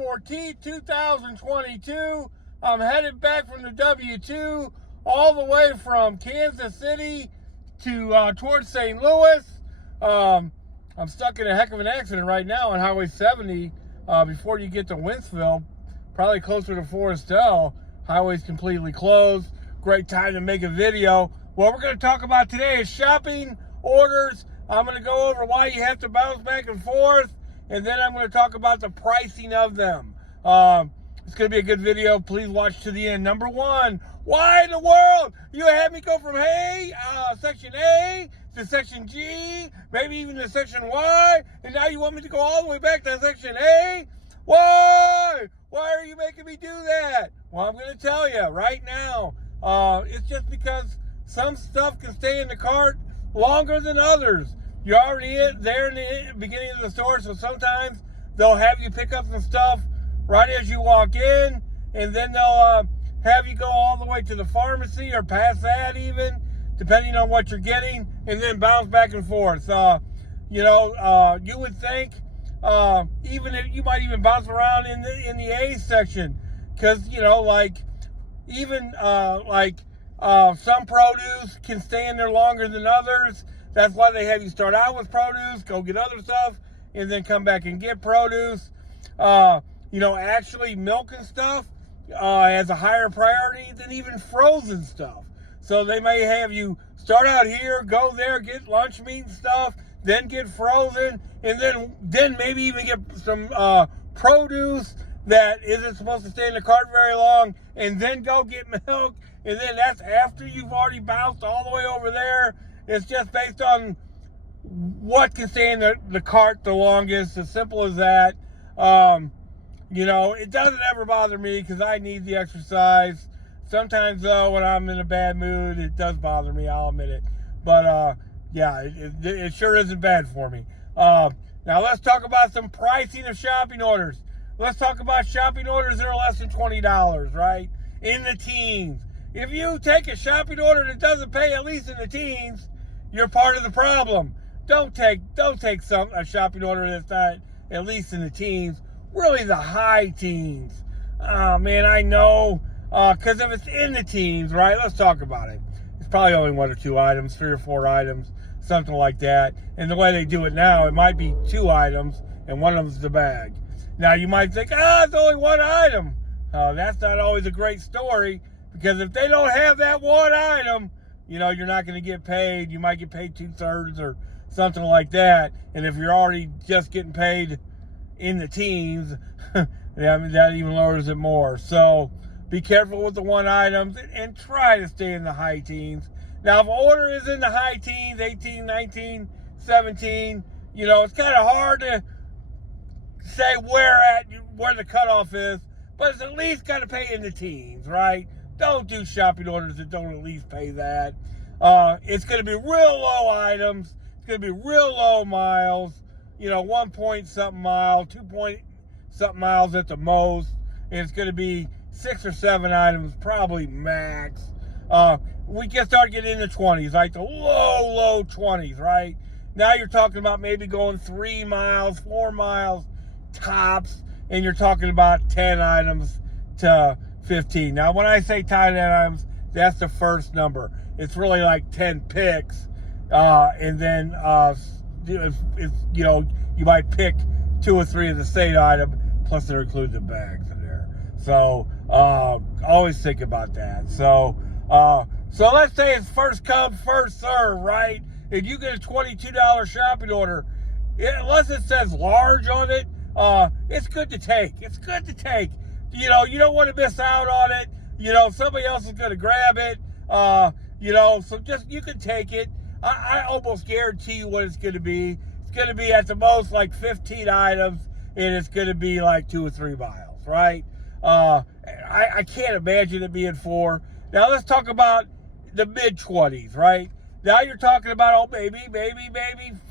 14th, 2022. I'm headed back from the W2 all the way from Kansas City to towards St. Louis. I'm stuck in a heck of an accident right now on Highway 70 before you get to Wentzville, probably closer to Forestville. Highway's completely closed. Great time to make a video. What we're going to talk about today is shopping orders. I'm going to go over why you have to bounce back and forth, and then I'm going to talk about the pricing of them. It's going to be a good video. Please watch to the end. Number one, why in the world you had me go from section A to section G, maybe even to section Y, and now you want me to go all the way back to section A? Why? Why are you making me do that? Well, I'm going to tell you right now. It's just because some stuff can stay in the cart longer than others. You're already there in the beginning of the store, so sometimes they'll have you pick up some stuff right as you walk in, and then they'll have you go all the way to the pharmacy or past that even, depending on what you're getting, and then bounce back and forth. You would think even if you might even bounce around in the A section, because some produce can stay in there longer than others. That's why they have you start out with produce, go get other stuff, and then come back and get produce. Actually milk and stuff has a higher priority than even frozen stuff. So they may have you start out here, go there, get lunch meat and stuff, then get frozen, and then maybe even get some produce that isn't supposed to stay in the cart very long, and then go get milk, and then that's after you've already bounced all the way over there. It's just based on what can stay in the cart the longest, as simple as that. It doesn't ever bother me because I need the exercise. Sometimes, though, when I'm in a bad mood, it does bother me, I'll admit it. But, it sure isn't bad for me. Now, let's talk about some pricing of shopping orders. Let's talk about shopping orders that are less than $20, right? In the teens. If you take a shopping order that doesn't pay at least in the teens, you're part of the problem. Don't take a shopping order that's not at least in the teens. Really, the high teens. Oh, man, I know. Because if it's in the teens, right, let's talk about it. It's probably only 1 or 2 items, 3 or 4 items, something like that. And the way they do it now, it might be 2 items, and one of them's the bag. Now, you might think, it's only 1 item. That's not always a great story, because if they don't have that 1 item, you're not going to get paid. You might get paid 2/3 or something like that. And if you're already just getting paid in the teens, that even lowers it more. So be careful with the 1 items and try to stay in the high teens. Now, if an order is in the high teens, 18, 19, 17, it's kind of hard to say where the cutoff is, but it's at least got to pay in the teens, right? Don't do shopping orders that don't at least pay that. It's going to be real low items. It's going to be real low miles. 1 point something mile, 2 point something miles at the most. And it's going to be 6 or 7 items, probably max. We can start getting in the 20s, like the low 20s, right? Now you're talking about maybe going 3 miles, 4 miles tops, and you're talking about 10 items to 15. Now, when I say 10 items, that's the first number. It's really like 10 picks, and then you might pick 2 or 3 of the same item, plus they're included the bags in there. So always think about that. So let's say it's first come, first serve, right? If you get a $22 shopping order, unless it says large on it, it's good to take. It's good to take. You don't want to miss out on it. Somebody else is going to grab it. So just, you can take it. I almost guarantee you what it's going to be. It's going to be at the most like 15 items, and it's going to be like 2 or 3 miles, right? I can't imagine it being 4. Now let's talk about the mid-20s, right? Now you're talking about, maybe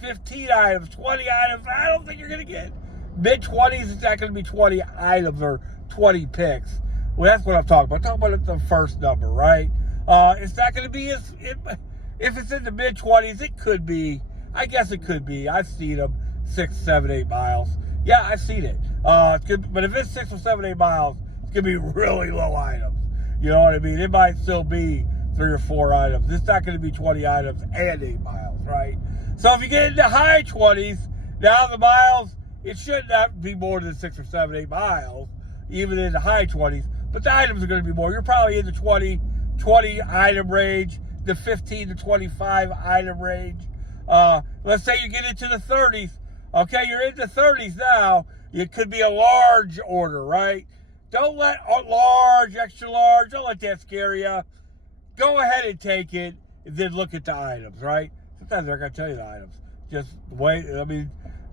15 items, 20 items. I don't think you're going to get mid-20s. It's not going to be 20 items or 20 picks. Well, that's what I'm talking about. I'm talking about the first number, right? It's not going to be if it's in the mid-20s, it could be. I guess it could be. I've seen them 6, 7, 8 miles. Yeah, I've seen it. It's good, but if it's 6 or 7, 8 miles, it's gonna be really low items. You know what I mean? It might still be 3 or 4 items. It's not gonna be 20 items and 8 miles, right? So if you get into high 20s, now the miles, it should not be more than 6 or 7, 8 miles, even in the high 20s. But the items are going to be more. You're probably in the 20 item range, the 15 to 25 item range. Let's say you get into the 30s. Okay, you're in the 30s now. It could be a large order, right? Don't let large, extra large, don't let that scare you. Go ahead and take it, and then look at the items, right? Sometimes they're going to tell you the items. Just wait. I mean,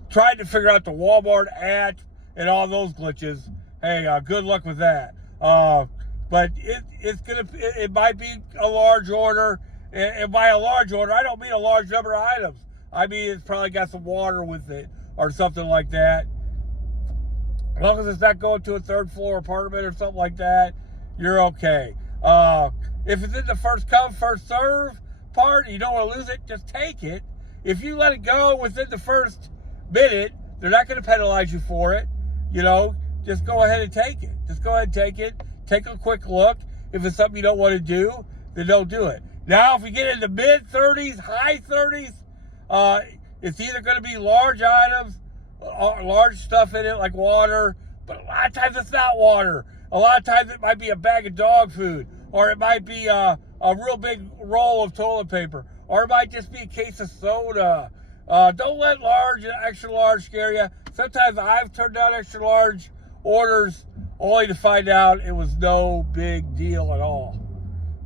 trying to figure out the Walmart at and all those glitches. Hey, good luck with that. But it might be a large order. And by a large order, I don't mean a large number of items. I mean, it's probably got some water with it or something like that. As long as it's not going to a 3rd floor apartment or something like that, you're okay. If it's in the first come, first serve part, you don't want to lose it, just take it. If you let it go within the first minute, they're not going to penalize you for it. You know, just go ahead and take it. Just go ahead and take it. Take a quick look. If it's something you don't want to do, then don't do it. Now, if you get into mid 30s, high 30s, it's either going to be large items, large stuff in it like water, but a lot of times it's not water. A lot of times it might be a bag of dog food, or it might be a real big roll of toilet paper, or it might just be a case of soda. Don't let large and extra large scare you. Sometimes I've turned down extra large orders only to find out it was no big deal at all.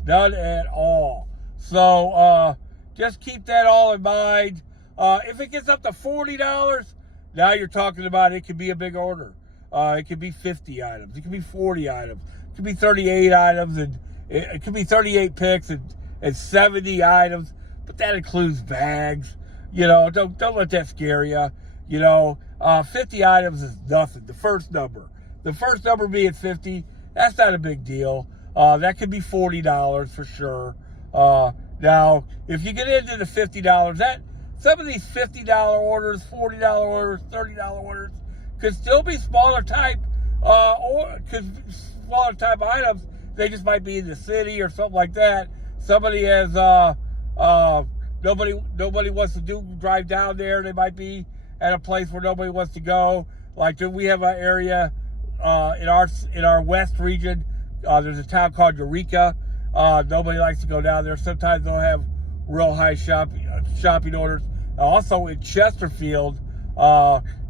None at all. So just keep that all in mind. If it gets up to $40, now you're talking about it could be a big order. It could be 50 items. It could be 40 items. It could be 38 items, and it could be 38 picks and 70 items. But that includes bags. You know, don't let that scare you. You know, 50 items is nothing. The first number being 50, that's not a big deal. That could be $40 for sure. Now, if you get into the $50, that some of these $50 orders, $40 orders, $30 orders could still be smaller type, smaller type items. They just might be in the city or something like that. Somebody has nobody wants to drive down there. They might be at a place where nobody wants to go. Like we have an area in our west region. There's a town called Eureka. Nobody likes to go down there. Sometimes they'll have real high shopping orders. Also in Chesterfield,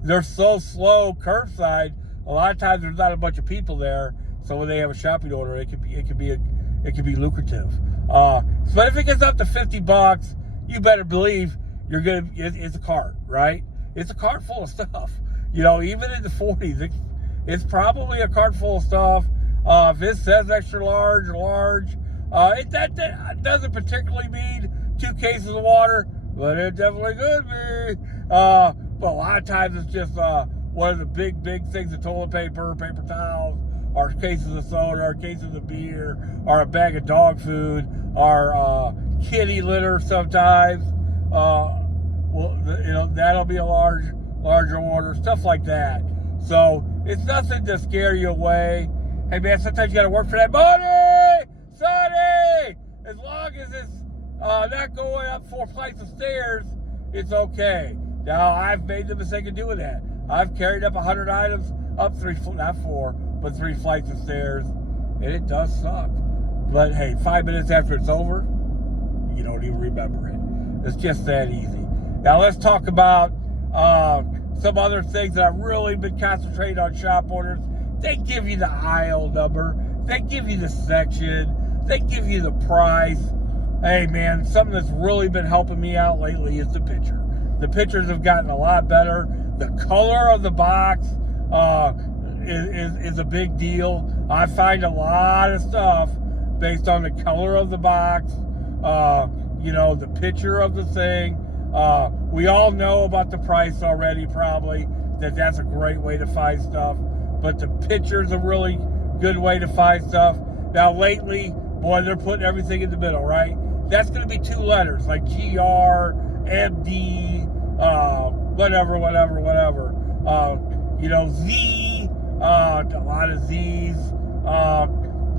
they're so slow curbside. A lot of times there's not a bunch of people there. So when they have a shopping order, it could be lucrative. But if it gets up to $50, you better believe it's a cart, right? It's a cart full of stuff. You know, even in the 40s, it's probably a cart full of stuff. If it says extra large or large, that doesn't particularly mean 2 cases of water, but it definitely could be. But a lot of times it's just one of the big things of toilet paper, paper towels, or cases of soda, or cases of beer, or a bag of dog food, or kitty litter sometimes. That'll be a larger order, stuff like that. So it's nothing to scare you away. Hey man, sometimes you gotta work for that money, Sonny! As long as it's not going up 4 flights of stairs, it's okay. Now, I've made the mistake of doing that. I've carried up 100 items up 3 flights of stairs, and it does suck. But hey, 5 minutes after it's over, you don't even remember it. It's just that easy. Now let's talk about some other things that I've really been concentrating on shop orders. They give you the aisle number. They give you the section. They give you the price. Hey man, something that's really been helping me out lately is the picture. The pictures have gotten a lot better. The color of the box is a big deal. I find a lot of stuff based on the color of the box, the picture of the thing. We all know about the price already, probably, that's a great way to find stuff. But the picture's a really good way to find stuff. Now, lately, boy, they're putting everything in the middle, right? That's going to be 2 letters, like GR, MD, whatever. Z, a lot of Z's,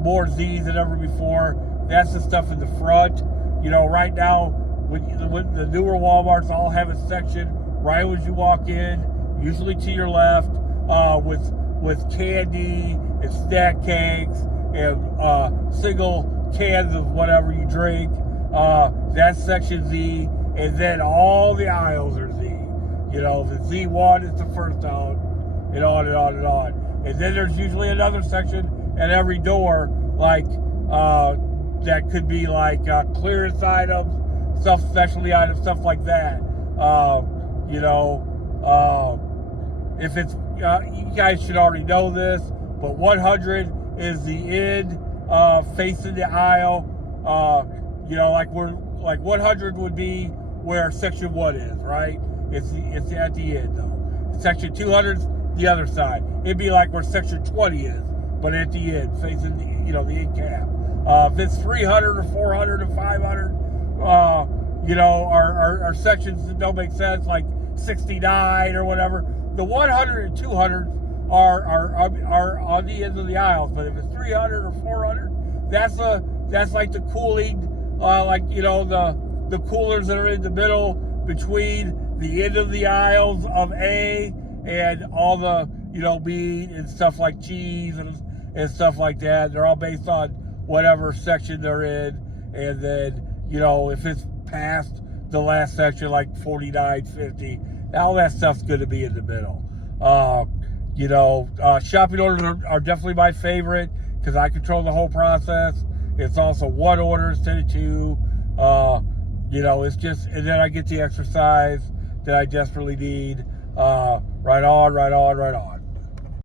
more Z's than ever before. That's the stuff in the front. Right now, when the newer Walmarts all have a section right as you walk in, usually to your left, with candy and snack cakes and single cans of whatever you drink. That's section Z, and then all the aisles are Z. The Z1 is the first out, and on and on and on. And then there's usually another section at every door, like that could be like clearance items, specialty items, stuff like that. If it's you guys should already know this, but 100 is the end facing the aisle. Like 100 would be where section 1 is, right? It's at the end though. Section 200's the other side. It'd be like where section 20 is, but at the end, facing the end cap. If it's 300 or 400 or 500, are sections that don't make sense, like 69 or whatever. The 100 and 200 are on the ends of the aisles, but if it's 300 or 400, that's like the cooling, the coolers that are in the middle between the end of the aisles of A and all the meat and stuff like cheese and stuff like that. They're all based on whatever section they're in, and then if it's past the last section, like 49, 50, all that stuff's going to be in the middle. Shopping orders are definitely my favorite because I control the whole process. It's also one order instead of two. It's just, and then I get the exercise that I desperately need. Right on.